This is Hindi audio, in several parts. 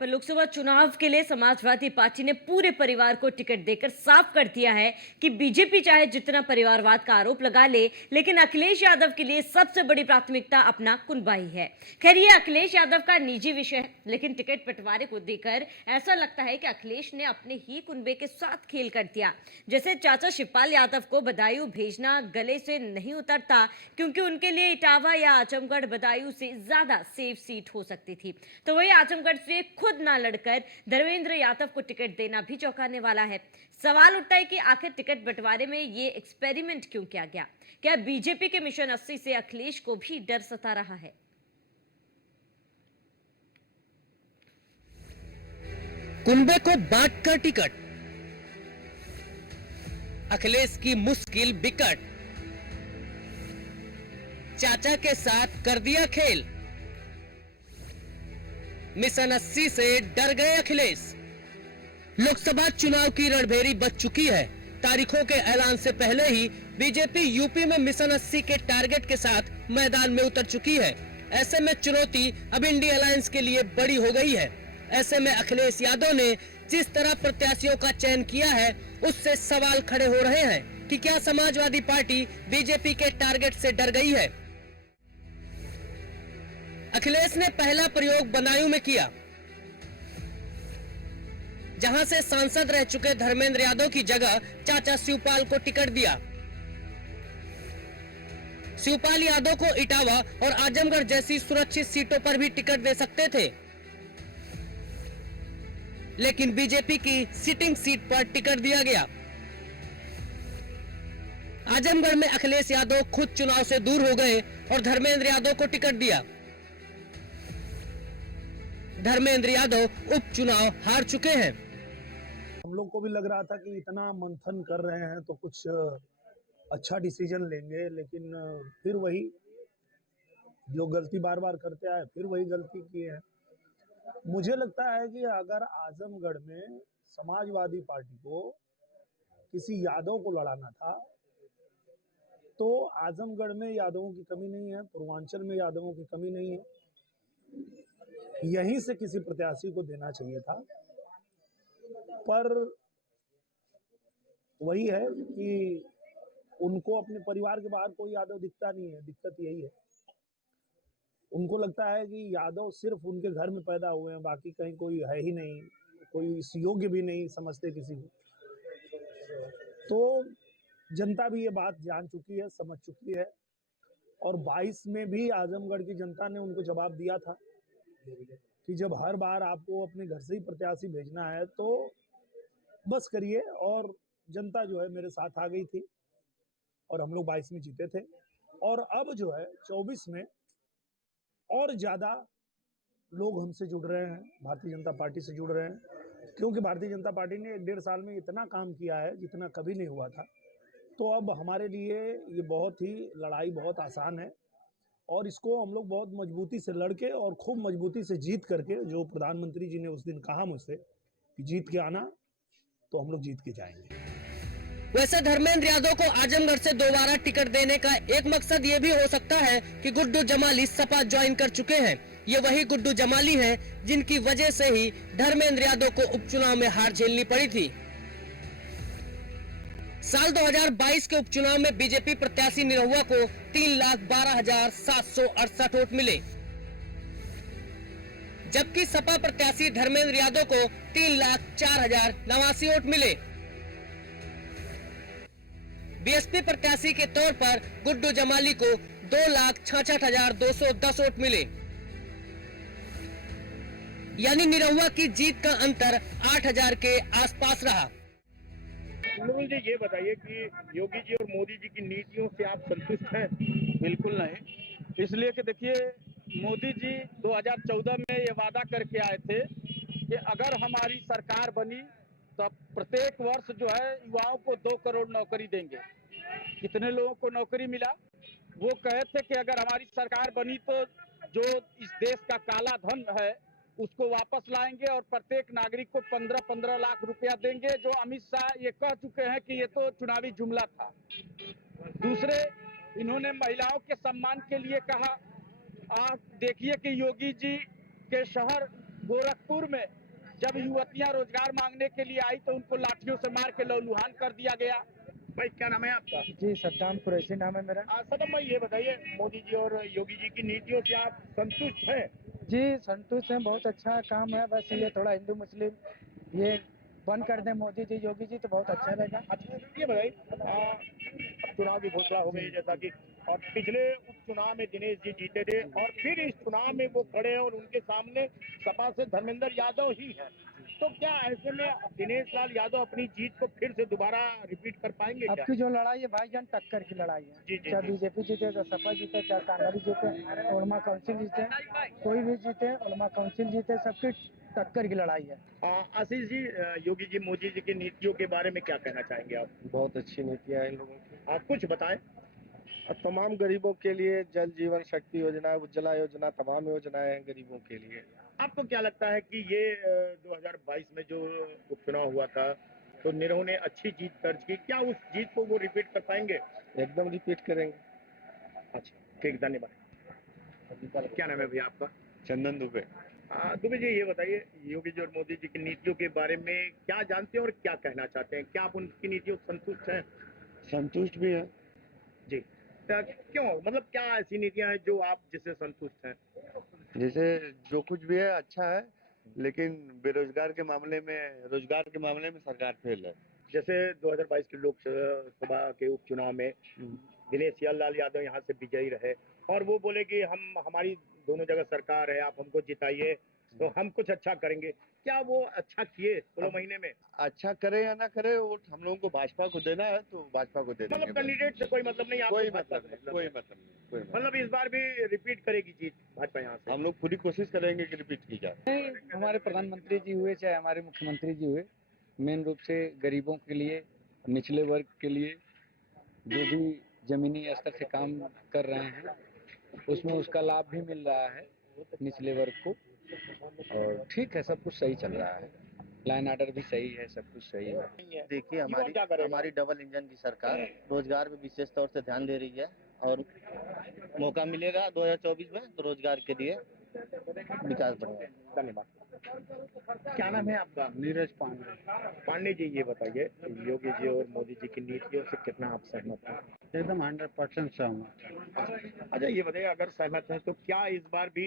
पर लोकसभा चुनाव के लिए समाजवादी पार्टी ने पूरे परिवार को टिकट देकर साफ कर दिया है कि बीजेपी चाहे जितना परिवारवाद का आरोप लगा ले, लेकिन अखिलेश यादव के लिए सबसे बड़ी प्राथमिकता अपना कुनबा ही है। खैर, ये अखिलेश यादव का निजी विषय है, लेकिन टिकट बंटवारे को देखकर ऐसा लगता है कि अखिलेश ने अपने ही कुनबे के साथ खेल कर दिया। जैसे चाचा शिवपाल यादव को बदायूं भेजना गले से नहीं उतरता, क्योंकि उनके लिए इटावा या आजमगढ़ बदायूं से ज्यादा सेफ सीट हो सकती थी, तो वही आजमगढ़ से खुद ना लड़कर धर्मेंद्र यादव को टिकट देना भी चौंकाने वाला है। सवाल उठता है कि आखिर टिकट बंटवारे में ये एक्सपेरिमेंट क्यों किया गया? क्या बीजेपी के मिशन 80 से अखिलेश को भी डर सता रहा है? कुनबे को बांट कर टिकट, अखिलेश की मुश्किल बिकट, चाचा के साथ कर दिया खेल, मिशन 80 से डर गए अखिलेश। लोकसभा चुनाव की रणभेरी बच चुकी है। तारीखों के ऐलान से पहले ही बीजेपी यूपी में मिशन 80 के टारगेट के साथ मैदान में उतर चुकी है। ऐसे में चुनौती अब इंडिया अलायंस के लिए बड़ी हो गई है। ऐसे में अखिलेश यादव ने जिस तरह प्रत्याशियों का चयन किया है, उससे सवाल खड़े हो रहे हैं कि क्या समाजवादी पार्टी बीजेपी के टारगेट से डर गई है। अखिलेश ने पहला प्रयोग बदायूं में किया, जहां से सांसद रह चुके धर्मेंद्र यादव की जगह चाचा शिवपाल को टिकट दिया। शिवपाल यादव को इटावा और आजमगढ़ जैसी सुरक्षित सीटों पर भी टिकट दे सकते थे, लेकिन बीजेपी की सिटिंग सीट पर टिकट दिया गया। आजमगढ़ में अखिलेश यादव खुद चुनाव से दूर हो गए और धर्मेंद्र यादव को टिकट दिया। धर्मेंद्र यादव उपचुनाव हार चुके हैं। हम लोग को भी लग रहा था कि इतना मंथन कर रहे हैं तो कुछ अच्छा डिसीजन लेंगे, लेकिन फिर वही जो गलती बार बार करते आए, फिर वही गलती किए हैं। मुझे लगता है कि अगर आजमगढ़ में समाजवादी पार्टी को किसी यादव को लड़ाना था, तो आजमगढ़ में यादवों की कमी नहीं है, पूर्वांचल में यादवों की कमी नहीं है, यहीं से किसी प्रत्याशी को देना चाहिए था। पर वही है कि उनको अपने परिवार के बाहर कोई यादव दिखता नहीं है। दिक्कत यही है, उनको लगता है कि यादव सिर्फ उनके घर में पैदा हुए हैं, बाकी कहीं कोई है ही नहीं, कोई इस योग्य भी नहीं समझते किसी को। तो जनता भी ये बात जान चुकी है, समझ चुकी है, और 22 में भी आजमगढ़ की जनता ने उनको जवाब दिया था कि जब हर बार आपको अपने घर से ही प्रत्याशी भेजना है तो बस करिए। और जनता जो है मेरे साथ आ गई थी और हम लोग 22 में जीते थे। और अब जो है 24 में और ज्यादा लोग हमसे जुड़ रहे हैं, भारतीय जनता पार्टी से जुड़ रहे हैं, क्योंकि भारतीय जनता पार्टी ने 1.5 साल में इतना काम किया है जितना कभी नहीं हुआ था। तो अब हमारे लिए ये बहुत ही लड़ाई बहुत आसान है, और इसको हम लोग बहुत मजबूती से लड़के और खूब मजबूती से जीत करके, जो प्रधानमंत्री जी ने उस दिन कहा मुझसे कि जीत के आना, तो हम लोग जीत के जाएंगे। वैसे धर्मेंद्र यादव को आजमगढ़ से दोबारा टिकट देने का एक मकसद ये भी हो सकता है कि गुड्डू जमाली सपा ज्वाइन कर चुके हैं। ये वही गुड्डू जमाली हैं जिनकी वजह से ही धर्मेंद्र यादव को उपचुनाव में हार झेलनी पड़ी थी। साल 2022 के उपचुनाव में बीजेपी प्रत्याशी निरहुआ को 3,12,768 वोट मिले, जबकि सपा प्रत्याशी धर्मेंद्र यादव को 3,04,089 वोट मिले। बीएसपी प्रत्याशी के तौर पर गुड्डू जमाली को 2,66,210 वोट मिले, यानी निरहुआ की जीत का अंतर 8,000 के आसपास रहा। मुकुल जी, ये बताइए कि योगी जी और मोदी जी की नीतियों से आप संतुष्ट हैं? बिल्कुल नहीं। इसलिए कि देखिए, मोदी जी 2014 में ये वादा करके आए थे कि अगर हमारी सरकार बनी तो प्रत्येक वर्ष जो है युवाओं को 2 करोड़ नौकरी देंगे। कितने लोगों को नौकरी मिला? वो कहे थे कि अगर हमारी सरकार बनी तो जो इस देश का काला धन है उसको वापस लाएंगे और प्रत्येक नागरिक को 15-15 लाख रुपया देंगे, जो अमित शाह ये कह चुके हैं कि ये तो चुनावी जुमला था। दूसरे, इन्होंने महिलाओं के सम्मान के लिए कहा। आप देखिए कि योगी जी के शहर गोरखपुर में जब युवतियां रोजगार मांगने के लिए आई तो उनको लाठियों से मार के लहूलुहान कर दिया गया। भाई क्या नाम है आपका? जी सद्दाम कुरैशी नाम है मेरा। सदम भाई ये बताइए, मोदी जी और योगी जी की नीतियों से आप संतुष्ट हैं? जी संतुष्ट हैं, बहुत अच्छा काम है। बस ये थोड़ा हिंदू मुस्लिम ये बंद कर दें मोदी जी योगी जी तो बहुत अच्छा रहेगा। अच्छा ये बताइए, अब चुनाव की घोषणा हो गई जैसा कि, और पिछले उपचुनाव में दिनेश जी जीते थे और फिर इस चुनाव में वो खड़े हैं और उनके सामने सपा से धर्मेंद्र यादव ही है, तो क्या ऐसे में दिनेश लाल यादव अपनी जीत को फिर से दोबारा रिपीट कर पाएंगे क्या? आपकी जो लड़ाई है भाईजान टक्कर की लड़ाई है। जी, जी, चाहे जी। बीजेपी जीते, चाहे सपा जीते, चाहे कांग्रेस जीते, उलमा काउंसिल जीते, कोई भी जीते, उलमा काउंसिल जीते, सबकी टक्कर की लड़ाई है। आशीष जी, योगी जी मोदी जी की नीतियों के बारे में क्या कहना चाहेंगे आप? बहुत अच्छी नीतियां हैं इन लोगों की। आप कुछ बताएं। और तमाम गरीबों के लिए जल जीवन शक्ति योजना, उज्ज्वला योजना, तमाम योजनाएं हैं गरीबों के लिए। आपको क्या लगता है कि ये 2022 में जो उपचुनाव हुआ था तो निरहु ने अच्छी जीत दर्ज की, क्या उस जीत को वो रिपीट कर पाएंगे? एकदम रिपीट करेंगे। अच्छा ठीक, धन्यवाद। क्या नाम है भैया आपका? चंदन दुबे। दुबे जी ये बताइए, योगी जी और मोदी जी की नीतियों के बारे में क्या जानते हैं और क्या कहना चाहते हैं? क्या आप उनकी नीतियों से संतुष्ट हैं? संतुष्ट भी है। जी, तो क्यों, मतलब क्या ऐसी नीतियां हैं जो आप जिससे संतुष्ट हैं? जैसे जो कुछ भी है अच्छा है, लेकिन बेरोजगार के मामले में, रोजगार के मामले में सरकार फेल है। जैसे 2022 के लोकसभा के उपचुनाव में दिनेश लाल यादव यहाँ से विजयी रहे और वो बोले कि हमारी दोनों जगह सरकार है, आप हमको जिताइए तो हम कुछ अच्छा करेंगे। क्या वो अच्छा किए 16 महीने में? अच्छा करे या ना करे वोट हम लोगों को भाजपा को देना है तो भाजपा को दे देंगे। मतलब कैंडिडेट से कोई मतलब नहीं, आपको कोई भाजपा मतलब से नहीं, कोई है। मतलब नहीं, कोई मतलब मतलब इस बार भी रिपीट करेगी जीत भाजपा यहाँ से? हम लोग पूरी कोशिश करेंगे कि रिपीट की जाए। हमारे प्रधानमंत्री जी हुए चाहे हमारे मुख्यमंत्री जी हुए, मेन रूप से गरीबों के लिए, निचले वर्ग के लिए जो भी जमीनी स्तर से काम कर रहे हैं उसमें उसका लाभ भी मिल रहा है निचले वर्ग को। और ठीक है, सब कुछ सही चल रहा है, लाइन ऑर्डर भी सही है, सब कुछ सही है। देखिए युवा क्या करेगा? हमारी डबल इंजन की सरकार रोजगार पे विशेष तौर से ध्यान दे रही है और मौका मिलेगा 2024 में तो रोजगार के लिए विकास बढ़ेगा। धन्यवाद। क्या नाम है आपका? नीरज पांडे। पांडे जी ये बताइए, योगी जी और मोदी जी की नीतियों से कितना आप सहमत हैं? एकदम 100% सहमत। अच्छा ये बताइए, अगर सहमत हैं तो क्या इस बार भी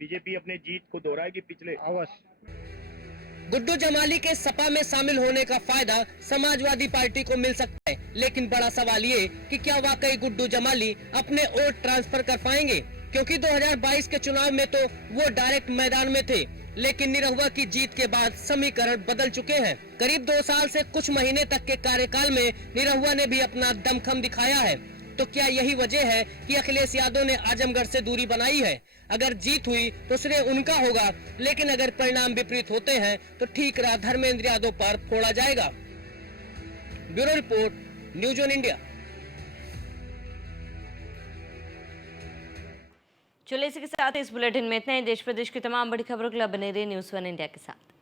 बीजेपी अपने जीत को दोहराएगी पिछले? अवश्य। गुड्डू जमाली के सपा में शामिल होने का फायदा समाजवादी पार्टी को मिल सकता है, लेकिन बड़ा सवाल ये कि क्या वाकई गुड्डू जमाली अपने वोट ट्रांसफर कर पाएंगे, क्योंकि 2022 के चुनाव में तो वो डायरेक्ट मैदान में थे, लेकिन निरहुआ की जीत के बाद समीकरण बदल चुके हैं। करीब 2 साल से कुछ महीने तक के कार्यकाल में निरहुआ ने भी अपना दमखम दिखाया है। तो क्या यही वजह है कि अखिलेश यादव ने आजमगढ़ से दूरी बनाई है? अगर जीत हुई तो श्रेय उनका होगा, लेकिन अगर परिणाम विपरीत होते हैं तो ठीक राह धर्मेंद्र यादव पर फोड़ा जाएगा। Bureau report, news on India. चलिए इसी के साथ इस बुलेटिन में इतना ही। देश प्रदेश की तमाम बड़ी खबरों के लिए बने रहिए न्यूज़ 1 इंडिया के साथ।